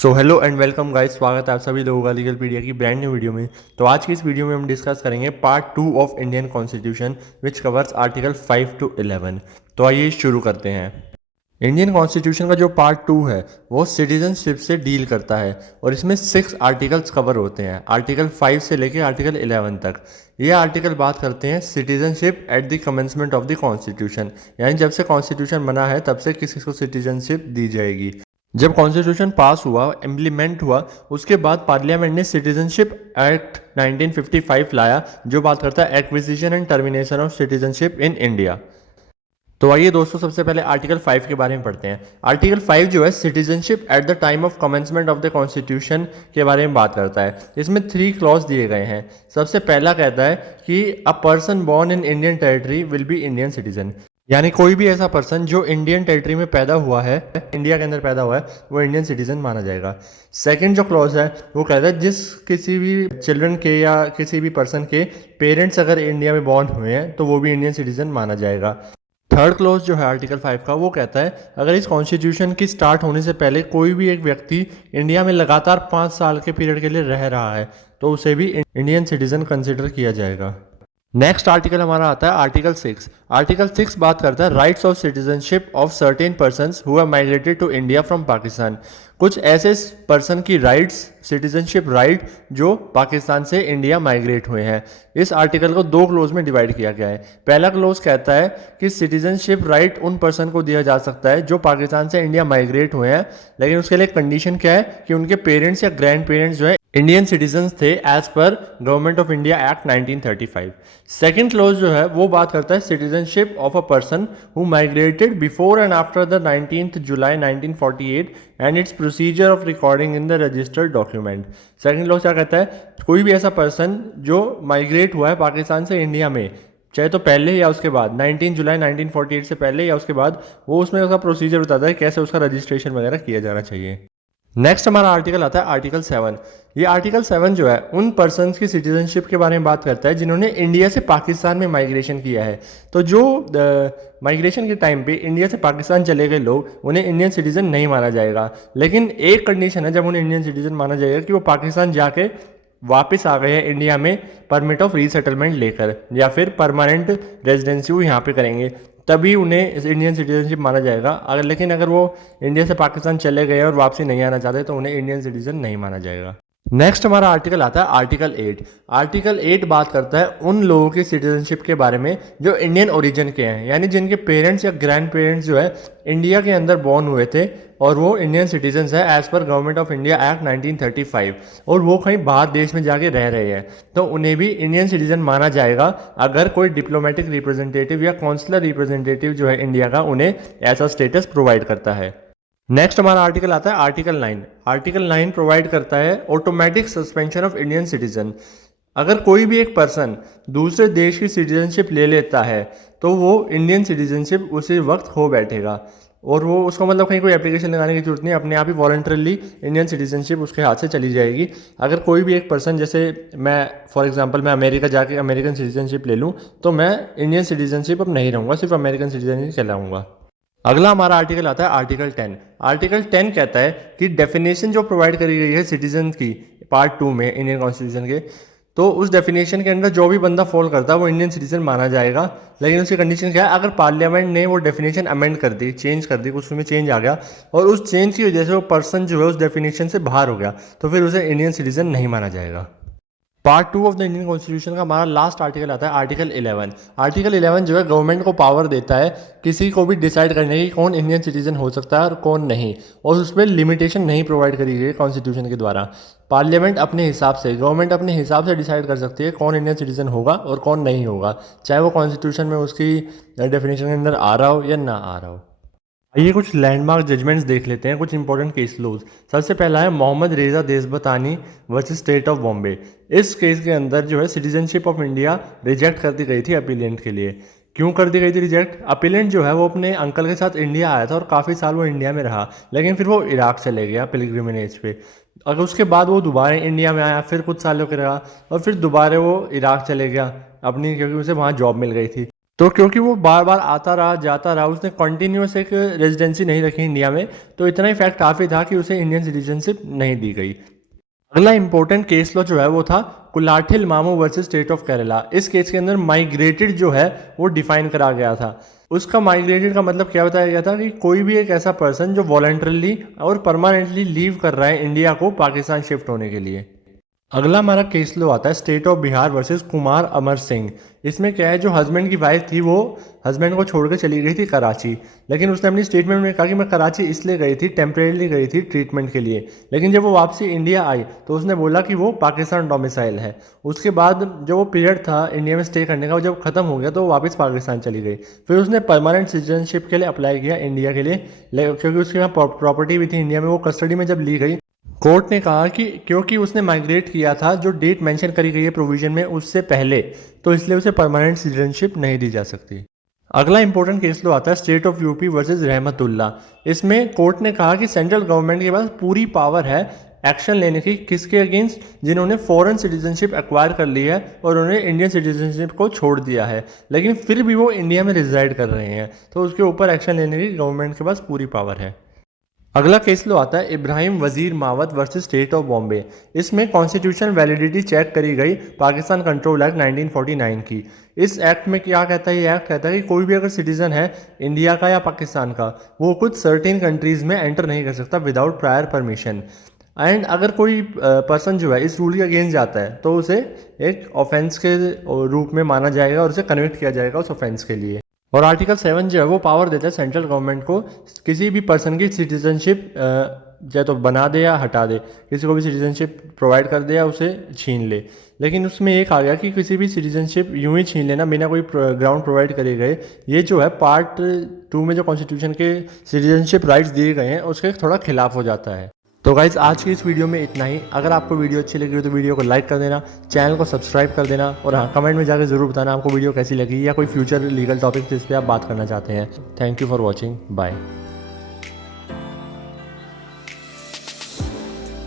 So hello and welcome guys, स्वागत है आप सभी लोगों का लीगल पीडिया की ब्रांड न्यू वीडियो में। तो आज की इस वीडियो में हम डिस्कस करेंगे part 2 of Indian constitution which covers article 5 to 11। तो आइए शुरू करते हैं। इंडियन कॉन्स्टिट्यूशन का जो पार्ट 2 है वो सिटीजनशिप से डील करता है और इसमें 6 आर्टिकल्स कवर होते हैं, आर्टिकल 5 से लेकर आर्टिकल 11 तक। ये आर्टिकल बात करते हैं citizenship at the commencement of the constitution, यानी जब से कॉन्स्टिट्यूशन बना है तब से किसी को सिटीजनशिप दी जाएगी। जब कॉन्स्टिट्यूशन पास हुआ, इम्प्लीमेंट हुआ, उसके बाद पार्लियामेंट ने सिटीजनशिप एक्ट 1955 लाया जो बात करता है acquisition and termination of citizenship in India. तो आइए दोस्तों, सबसे पहले आर्टिकल 5 के बारे में पढ़ते हैं। आर्टिकल 5 जो है citizenship at the time of commencement of the constitution के बारे में बात करता है। इसमें 3 क्लॉज दिए गए हैं। सबसे पहला कहता है कि a person born in Indian territory will be Indian citizen, यानी कोई भी ऐसा पर्सन जो इंडियन टेरिटरी में पैदा हुआ है, इंडिया के अंदर पैदा हुआ है, वो इंडियन सिटीजन माना जाएगा। सेकंड जो क्लॉज है वो कहता है जिस किसी भी चिल्ड्रन के या किसी भी पर्सन के पेरेंट्स अगर इंडिया में बॉर्न हुए हैं तो वो भी इंडियन सिटीजन माना जाएगा। थर्ड क्लॉज जो है आर्टिकल 5 का वो कहता है अगर इस कॉन्स्टिट्यूशन की स्टार्ट होने से पहले कोई भी एक व्यक्ति इंडिया में लगातार 5 साल के पीरियड के लिए रह रहा है तो उसे भी इंडियन सिटीजन कंसिडर किया जाएगा। नेक्स्ट आर्टिकल हमारा आता है आर्टिकल 6। आर्टिकल 6 बात करता है rights of citizenship of certain persons who have migrated to India from Pakistan. कुछ ऐसे पर्सन की राइट्स, सिटीजनशिप राइट जो पाकिस्तान से इंडिया माइग्रेट हुए हैं। इस आर्टिकल को 2 क्लोज में डिवाइड किया गया है। पहला क्लोज कहता है कि सिटीजनशिप राइट उन पर्सन को दिया जा सकता है जो पाकिस्तान से इंडिया माइग्रेट हुए हैं, लेकिन उसके लिए कंडीशन क्या है कि उनके पेरेंट्स या ग्रैंड पेरेंट्स जो है इंडियन सिटीजन्स थे as per government of India act 1935। Second clause जो है वो बात करता है citizenship of a person who migrated before and after the 19th July 1948 and its procedure of recording in the registered document. Second clause क्या कहता है, कोई भी ऐसा पर्सन जो माइग्रेट हुआ है पाकिस्तान से इंडिया में, चाहे तो पहले या उसके बाद, 19 जुलाई 1948 से पहले या उसके बाद, वो उसमें उसका प्रोसीजर बताता है कैसे उसका रजिस्ट्रेशन वगैरह किया जाना चाहिए। नेक्स्ट हमारा आर्टिकल आता है आर्टिकल 7। ये आर्टिकल 7 जो है उन पर्सन्स की सिटीजनशिप के बारे में बात करता है जिन्होंने इंडिया से पाकिस्तान में माइग्रेशन किया है। तो जो माइग्रेशन के टाइम पे इंडिया से पाकिस्तान चले गए लोग, उन्हें इंडियन सिटीजन नहीं माना जाएगा, लेकिन एक कंडीशन है जब उन्हें इंडियन सिटीजन माना जाएगा कि वो पाकिस्तान जाके वापस आ गए हैं इंडिया में परमिट ऑफ रीसेटलमेंट लेकर या फिर परमानेंट रेजिडेंसी वो यहाँ पे करेंगे, तभी उन्हें इंडियन सिटीजनशिप माना जाएगा। लेकिन अगर वो इंडिया से पाकिस्तान चले गए और वापसी नहीं आना चाहते तो उन्हें इंडियन सिटीजन नहीं माना जाएगा। नेक्स्ट हमारा आर्टिकल आता है आर्टिकल 8। आर्टिकल 8 बात करता है उन लोगों की सिटीजनशिप के बारे में जो इंडियन ओरिजिन के हैं, यानी जिनके पेरेंट्स या ग्रैंड पेरेंट्स जो है इंडिया के अंदर बॉर्न हुए थे और वो इंडियन सिटीजन्स है as per government of India act 1935 और वो कहीं बाहर देश में जाके रह रहे हैं तो उन्हें भी इंडियन सिटीजन माना जाएगा अगर कोई डिप्लोमेटिक रिप्रेजेंटेटिव या कॉन्सुलर रिप्रेजेंटेटिव जो है इंडिया का उन्हें ऐसा स्टेटस प्रोवाइड करता है। नेक्स्ट हमारा आर्टिकल आता है आर्टिकल 9। आर्टिकल 9 प्रोवाइड करता है automatic suspension of Indian citizen. अगर कोई भी एक पर्सन दूसरे देश की सिटीजनशिप ले लेता है तो वो इंडियन सिटीजनशिप उसी वक्त खो बैठेगा और वो उसको मतलब कहीं कोई एप्लीकेशन लगाने की जरूरत नहीं, अपने आप ही वॉलंटरली इंडियन सिटीजनशिप उसके हाथ से चली जाएगी। अगर कोई भी एक पर्सन, जैसे मैं फॉर एग्जांपल मैं अमेरिका जाके अमेरिकन सिटीजनशिप ले लूँ तो मैं इंडियन सिटीजनशिप अब नहीं रहूँगा, सिर्फ अमेरिकन सिटीजनशिप कहलाऊँगा। अगला हमारा आर्टिकल आता है आर्टिकल 10। आर्टिकल 10 कहता है कि डेफिनेशन जो प्रोवाइड करी गई है सिटीजन की पार्ट 2 में इंडियन कॉन्स्टिट्यूशन के, तो उस डेफिनेशन के अंदर जो भी बंदा फॉल करता है वो इंडियन सिटीजन माना जाएगा, लेकिन उसकी कंडीशन क्या है, अगर पार्लियामेंट ने वो डेफिनेशन अमेंड कर दी, चेंज कर दी, उसमें चेंज आ गया और उस चेंज की वजह से वो पर्सन जो है उस डेफिनेशन से बाहर हो गया तो फिर उसे इंडियन सिटीजन नहीं माना जाएगा। Part 2 of the Indian constitution का हमारा लास्ट आर्टिकल आता है आर्टिकल 11। आर्टिकल 11 जो है गवर्नमेंट को पावर देता है किसी को भी डिसाइड करने की कौन इंडियन सिटीजन हो सकता है और कौन नहीं, और उसमें लिमिटेशन नहीं प्रोवाइड करी गई कॉन्स्टिट्यूशन के द्वारा। पार्लियामेंट अपने हिसाब से, गवर्नमेंट अपने हिसाब से डिसाइड कर सकती है कौन इंडियन सिटीजन होगा और कौन नहीं होगा, चाहे वो कॉन्स्टिट्यूशन में उसकी डेफिनेशन के अंदर आ रहा हो या ना आ रहा हो। आइए कुछ लैंडमार्क जजमेंट्स देख लेते हैं, कुछ इंपॉर्टेंट केस लॉज। सबसे पहला है मोहम्मद रेजा देशबतानी वर्सेस स्टेट ऑफ बॉम्बे। इस केस के अंदर जो है सिटीजनशिप ऑफ इंडिया रिजेक्ट कर दी गई थी अपीलेंट के लिए। क्यों कर दी गई थी रिजेक्ट? अपीलेंट जो है वो अपने अंकल के साथ इंडिया आया था और काफ़ी साल वो इंडिया में रहा, लेकिन फिर वो इराक चले गया पिलग्रिमेज पे। अगर उसके बाद वो दोबारा इंडिया में आया, फिर कुछ सालों के रहा और फिर दोबारा वो इराक चले गया अपनी, क्योंकि उसे वहाँ जॉब मिल गई थी। तो क्योंकि वो बार बार आता रहा जाता रहा, उसने कंटिन्यूस एक रेजिडेंसी नहीं रखी इंडिया में, तो इतना ही फैक्ट काफ़ी था कि उसे इंडियन सिटीजनशिप नहीं दी गई। अगला इंपॉर्टेंट केस लॉ जो है वो था कुलाठिल मामू वर्सेस स्टेट ऑफ केरला। इस केस के अंदर माइग्रेटेड जो है वो डिफाइन करा गया था। उसका माइग्रेटेड का मतलब क्या बताया गया था कि कोई भी एक ऐसा पर्सन जो वॉलंटरली और परमानेंटली लीव कर रहा है इंडिया को पाकिस्तान शिफ्ट होने के लिए। अगला हमारा केस लो आता है state of Bihar versus Kumar Amar Singh. इसमें क्या है, जो हस्बैंड की वाइफ थी वो हस्बैंड को छोड़कर चली गई थी कराची, लेकिन उसने अपनी स्टेटमेंट में कहा कि मैं कराची इसलिए गई थी, टेम्परेली गई थी ट्रीटमेंट के लिए। लेकिन जब वो वापसी इंडिया आई तो उसने बोला कि वो पाकिस्तान डोमिसाइल है। उसके बाद जो वो पीरियड था इंडिया में स्टे करने का वो जब खत्म हो गया तो वो वापस पाकिस्तान चली गई। फिर उसने परमानेंट सिटीजनशिप के लिए अप्लाई किया इंडिया के लिए, क्योंकि उसके यहाँ प्रॉपर्टी भी थी इंडिया में। वो कस्टडी में जब ली गई, कोर्ट ने कहा कि क्योंकि उसने माइग्रेट किया था जो डेट मेंशन करी गई है प्रोविजन में उससे पहले, तो इसलिए उसे परमानेंट सिटीजनशिप नहीं दी जा सकती। अगला इंपॉर्टेंट केस लो आता है state of UP versus Rahmatullah. इसमें कोर्ट ने कहा कि सेंट्रल गवर्नमेंट के पास पूरी पावर है एक्शन लेने की, किसके अगेंस्ट, जिन्होंने फॉरेन सिटीजनशिप एक्वायर कर ली है और उन्होंने इंडियन सिटीजनशिप को छोड़ दिया है, लेकिन फिर भी वो इंडिया में रिजाइड कर रहे हैं, तो उसके ऊपर एक्शन लेने की गवर्नमेंट के पास पूरी पावर है। अगला केस लो आता है इब्राहिम वजीर मावत वर्सेस स्टेट ऑफ बॉम्बे। इसमें कॉन्स्टिट्यूशन वैलिडिटी चेक करी गई पाकिस्तान कंट्रोल एक्ट 1949 की। इस एक्ट में क्या कहता है, ये एक्ट कहता है कि कोई भी अगर सिटीजन है इंडिया का या पाकिस्तान का, वो कुछ सर्टेन कंट्रीज़ में एंटर नहीं कर सकता विदाउट प्रायर परमिशन। एंड अगर कोई पर्सन जो है इस रूल के अगेंस्ट जाता है तो उसे एक ऑफेंस के रूप में माना जाएगा और उसे कन्विक्ट किया जाएगा उस ऑफेंस के लिए। और आर्टिकल 7 जो है वो पावर देता है सेंट्रल गवर्नमेंट को किसी भी पर्सन की सिटीजनशिप चाहे तो बना दे या हटा दे, किसी को भी सिटीजनशिप प्रोवाइड कर दे या उसे छीन ले। लेकिन उसमें एक आ गया कि किसी भी सिटीजनशिप यूं ही छीन लेना बिना कोई ग्राउंड प्रोवाइड करे गए, ये जो है पार्ट 2 में जो कॉन्स्टिट्यूशन के सिटीजनशिप राइट्स दिए गए हैं उसके थोड़ा खिलाफ हो जाता है। तो गाइज आज की इस वीडियो में इतना ही। अगर आपको वीडियो अच्छी लगी हो तो वीडियो को लाइक कर देना, चैनल को सब्सक्राइब कर देना, और हाँ, कमेंट में जाकर ज़रूर बताना आपको वीडियो कैसी लगी या कोई फ्यूचर लीगल टॉपिक जिस पे आप बात करना चाहते हैं। Thank you for watching, bye.